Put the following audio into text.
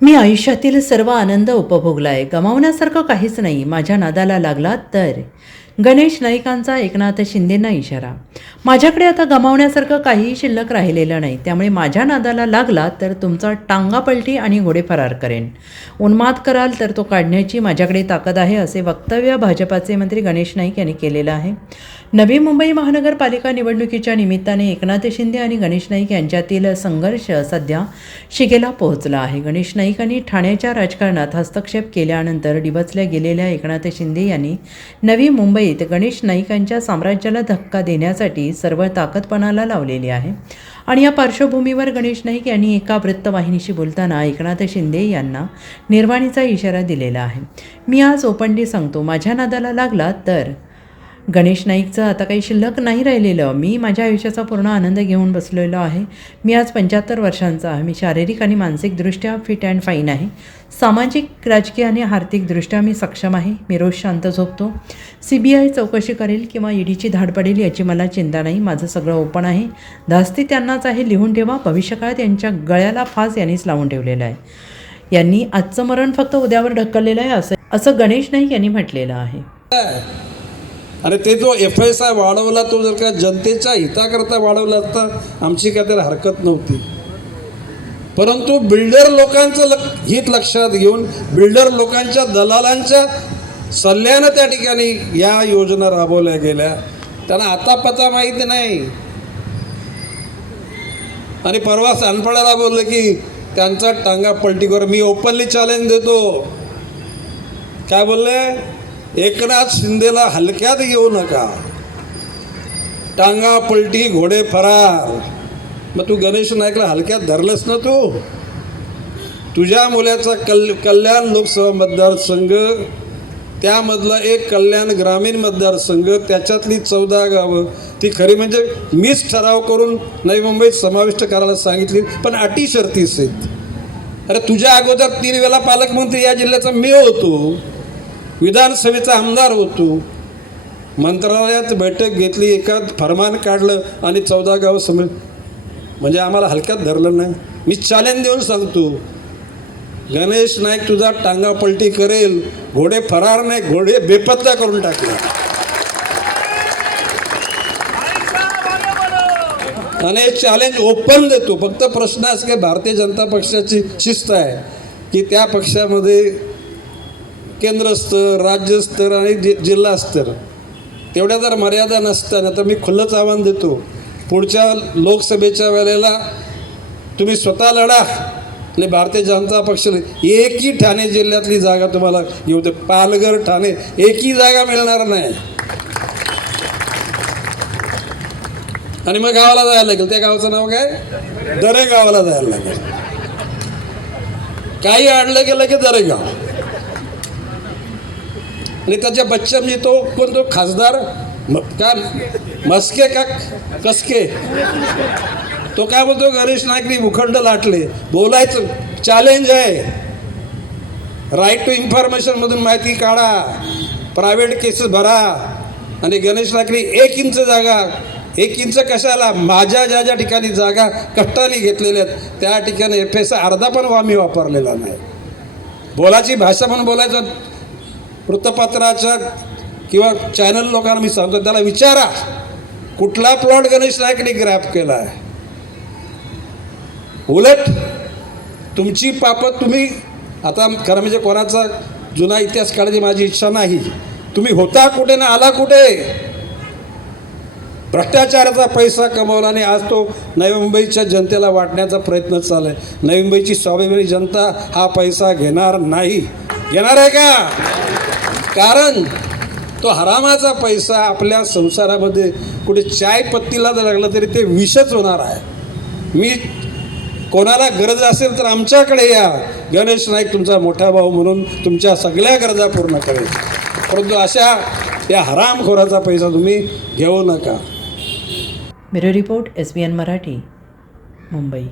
मी आयुष्यातील सर्व आनंद उपभोगलाय, गमावण्यासारखं काहीच नाही. माझ्या नादाला लागला तर. गणेश नाईकांचा एकनाथ शिंदेंना इशारा. माझ्याकडे आता गमावण्यासारखं काहीही शिल्लक राहिलेलं नाही, त्यामुळे माझ्या नादाला लागला तर तुमचा टांगा पलटी आणि घोडे फरार करेन. उन्माद कराल तर तो काढण्याची माझ्याकडे ताकद आहे, असे वक्तव्य भाजपाचे मंत्री गणेश नाईक यांनी केलेलं आहे. नवी मुंबई महानगरपालिका निवडणुकीच्या निमित्ताने एकनाथ शिंदे आणि गणेश नाईक यांच्यातील संघर्ष सध्या शिगेला पोहोचला आहे. गणेश नाईकांनी ठाण्याच्या राजकारणात हस्तक्षेप केल्यानंतर डिवचल्या गेलेल्या एकनाथ शिंदे यांनी नवी मुंबईत गणेश नाईकांच्या साम्राज्याला धक्का देण्यासाठी सर्व ताकदपणाला लावलेली आहे. आणि या पार्श्वभूमीवर गणेश नाईक यांनी एका वृत्तवाहिनीशी बोलताना एकनाथ शिंदे यांना निर्वाणीचा इशारा दिलेला आहे. मी आज ओपनली सांगतो, माझ्या नादाला लागला तर. गणेश नाईकचं आता काही शिल्लक नाही राहिलेलं. मी माझ्या आयुष्याचा पूर्ण आनंद घेऊन बसलेलो आहे. मी आज 75 वर्षांचा आहे. मी शारीरिक आणि मानसिकदृष्ट्या फिट अँड फाईन आहे. सामाजिक, राजकीय आणि आर्थिकदृष्ट्या मी सक्षम आहे. मी रोज शांत झोपतो. CBI चौकशी करेल किंवा EDची धाड पडेल याची मला चिंता नाही. माझं सगळं ओपन आहे. धास्ती त्यांनाच आहे, लिहून ठेवा. भविष्यकाळात यांच्या गळ्याला फास यांनीच लावून ठेवलेला आहे. यांनी आजचं मरण फक्त उद्यावर ढकललेलं आहे असं गणेश नाईक यांनी म्हटलेलं आहे. आणि ते जो FSI वाढवला तो जर का जनतेच्या हिताकरता वाढवला असता आमची काय त्याला हरकत नव्हती. परंतु बिल्डर लोकांचं हित लक्षात घेऊन बिल्डर लोकांच्या दलालांच्या सल्ल्यानं त्या ठिकाणी या योजना राबवल्या गेल्या. त्यांना आता पता माहिती नाही. आणि परवा सानपाड्याला बोललं की त्यांचा टांगा पलटी कर. मी ओपनली चॅलेंज देतो. काय बोलले? एकनाथ शिंदेला हलक्यात घेऊ नका. टांगा पलटी घोडे फरार. मग तू गणेश नाईकला हलक्यात धरलंस ना. तुझ्या मुलाचा कल्याण लोकसभा मतदारसंघ, त्यामधला एक कल्याण ग्रामीण मतदारसंघ, त्याच्यातली 14 गावं ती खरी म्हणजे मीच ठराव करून नवी मुंबईत समाविष्ट करायला सांगितली, पण अटी शर्ती आहेत. अरे तुझ्या अगोदर 3 वेळा पालकमंत्री या जिल्ह्याचा मी होतो, विधानसभेचा आमदार होतो, मंत्रालयात बैठक घेतली, एकात फरमान काढलं आणि 14 गावं म्हणजे आम्हाला हलक्यात धरलं नाही. मी चॅलेंज देऊन सांगतो, गणेश नाईक तुझा टांगा पलटी करेल. घोडे फरार नाही, घोडे बेपत्ता करून टाकले. आणि चॅलेंज ओपन देतो. फक्त प्रश्न असा की भारतीय जनता पक्षाची शिस्त आहे की त्या पक्षामध्ये केंद्रस्तर, राज्यस्तर आणि जिल्हा स्तर तेवढ्या जर मर्यादा नसताना तर मी खुल्लंच आव्हान देतो, पुढच्या लोकसभेच्या वेळेला तुम्ही स्वतः लढा आणि भारतीय जनता पक्षाला एकही ठाणे जिल्ह्यातली जागा तुम्हाला घेऊ दे. पालघर, ठाणे एकही जागा मिळणार नाही. आणि मग गावाला जायला लागेल. त्या गावाचं नाव काय? दरे गावाला जायला लागेल. काही अडलं गेलं की दरेगाव. आणि त्याच्या बच्चनजी तो कोणतो खासदार का मस्के का कसके, तो काय बोलतो? गणेश नाईकनी भूखंड लाटले. बोलायचं चॅलेंज आहे. राईट टू इन्फॉर्मेशनमधून माहिती काढा, प्रायव्हेट केसेस भरा. आणि गणेश नाईकनी 1 इंच जागा, 1 इंच कशाला, माझ्या ज्या ज्या ठिकाणी जागा कष्टाने घेतलेल्या आहेत त्या ठिकाणी FSI अर्धा पण आम्ही वापरलेला नाही. बोलाची भाषा म्हणून बोलायचं. वृत्तपत्राच्या किंवा चॅनल लोकांना मी सांगतो, त्याला विचारा कुठला प्लॉट गणेश नाईकने ग्रॅप केला आहे. उलट तुमची पापत तुम्ही आता खरं म्हणजे कोणाचा जुना इतिहास काढायची माझी इच्छा नाही. तुम्ही होता कुठे ना आला कुठे? भ्रष्टाचाराचा पैसा कमवला आणि आज तो नवी मुंबईच्या जनतेला वाटण्याचा प्रयत्न चालू आहे. नवी मुंबईची स्वाभिमानी जनता हा पैसा घेणार नाही. घेणार आहे का? कारण तो हरामाचा पैसा आपल्या संसारामध्ये कुठे चाय पत्तीला जर लागला तरी ते विषच होणार आहे. मी कोणाला गरज असेल तर आमच्याकडे या. गणेश नाईक तुमचा मोठा भाऊ म्हणून तुमच्या सगळ्या गरजा पूर्ण करेल. परंतु अशा या हरामखोराचा पैसा तुम्ही घेऊ नका. Bureau report, SBN Marathi, Mumbai.